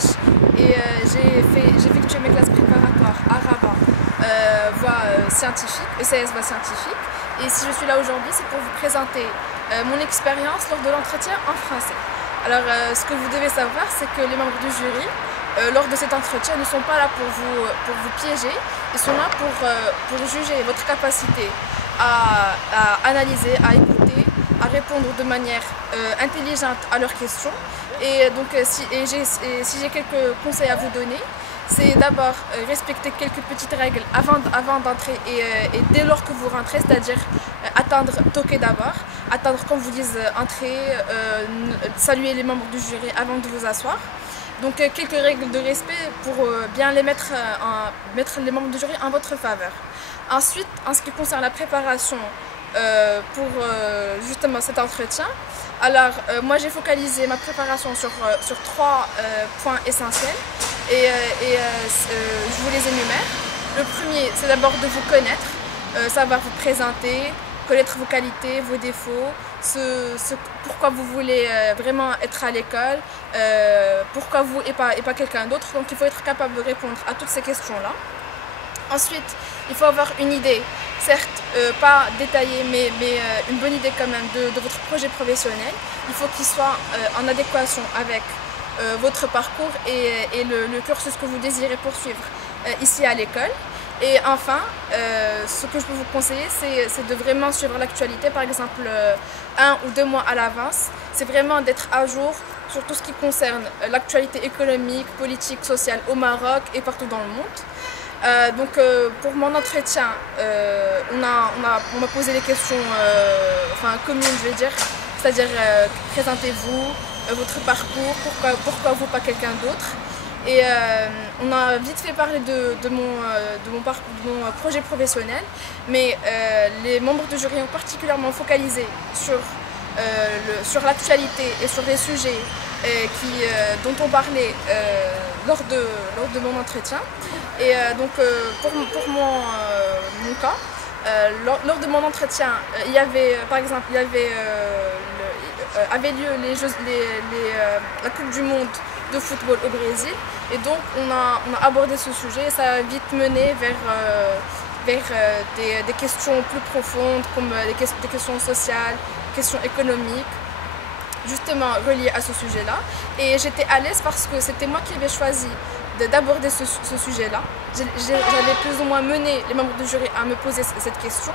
Marrakech et j'ai effectué mes classes préparatoires à Rabat, voie scientifique, ECS voie scientifique. Et si je suis là aujourd'hui, c'est pour vous présenter mon expérience lors de l'entretien en français. Alors, ce que vous devez savoir, c'est que les membres du jury, lors de cet entretien, ne sont pas là pour vous piéger, ils sont là pour juger votre capacité à analyser, à écouter, à répondre de manière intelligente à leurs questions. Et donc, si j'ai quelques conseils à vous donner, c'est d'abord respecter quelques petites règles avant d'entrer et dès lors que vous rentrez, c'est-à-dire attendre, toquer d'abord, attendre qu'on vous dise entrer, saluer les membres du jury avant de vous asseoir. Donc quelques règles de respect pour bien mettre les membres du jury en votre faveur. Ensuite, en ce qui concerne la préparation pour justement cet entretien, alors moi j'ai focalisé ma préparation sur trois points essentiels et je vous les énumère. Le premier, c'est d'abord de vous connaître, savoir vous présenter, connaître vos qualités, vos défauts, pourquoi vous voulez vraiment être à l'école, pourquoi vous et pas quelqu'un d'autre. Donc il faut être capable de répondre à toutes ces questions-là. Ensuite, il faut avoir une idée, certes pas détaillée, mais une bonne idée quand même de votre projet professionnel. Il faut qu'il soit en adéquation avec votre parcours et le cursus que vous désirez poursuivre ici à l'école. Et enfin, ce que je peux vous conseiller, c'est de vraiment suivre l'actualité, par exemple 1 ou 2 mois à l'avance. C'est vraiment d'être à jour sur tout ce qui concerne l'actualité économique, politique, sociale au Maroc et partout dans le monde. Donc pour mon entretien, on m'a posé des questions communes, je vais dire, c'est-à-dire présentez-vous, votre parcours, pourquoi vous pas quelqu'un d'autre. Et on a vite fait parler de mon projet professionnel, mais les membres du jury ont particulièrement focalisé sur l'actualité et sur les sujets dont on parlait lors de mon entretien. Et donc pour mon cas, lors de mon entretien, il y avait par exemple avait lieu la Coupe du Monde de football au Brésil, et donc on a abordé ce sujet et ça a vite mené vers des questions plus profondes comme des questions sociales, questions économiques, justement reliées à ce sujet-là. Et j'étais à l'aise parce que c'était moi qui avais choisi d'aborder ce sujet-là. J'avais plus ou moins mené les membres du jury à me poser cette question.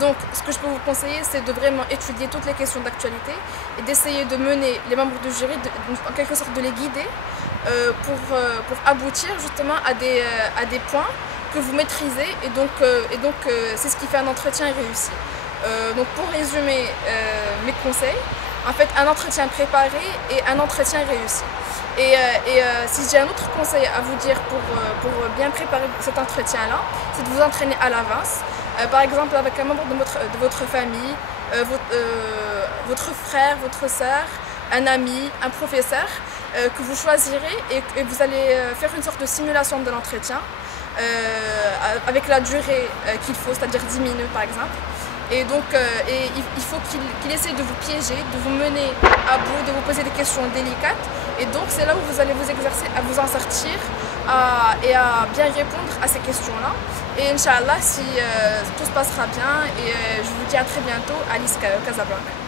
Donc ce que je peux vous conseiller, c'est de vraiment étudier toutes les questions d'actualité et d'essayer de mener les membres du jury, en quelque sorte de les guider pour aboutir justement à des points que vous maîtrisez, et donc c'est ce qui fait un entretien réussi. Donc pour résumer mes conseils, en fait un entretien préparé et un entretien réussi. Et si j'ai un autre conseil à vous dire pour bien préparer cet entretien-là, c'est de vous entraîner à l'avance. Par exemple avec un membre de votre famille, votre frère, votre sœur, un ami, un professeur que vous choisirez, et vous allez faire une sorte de simulation de l'entretien avec la durée qu'il faut, c'est-à-dire 10 minutes par exemple. Et donc il faut qu'il essaie de vous piéger, de vous mener à bout, de vous poser des questions délicates. Et donc c'est là où vous allez vous exercer à vous en sortir et à bien répondre à ces questions-là. Et Inch'Allah, si tout se passera bien, et je vous dis à très bientôt à l'ISCA Casablanca.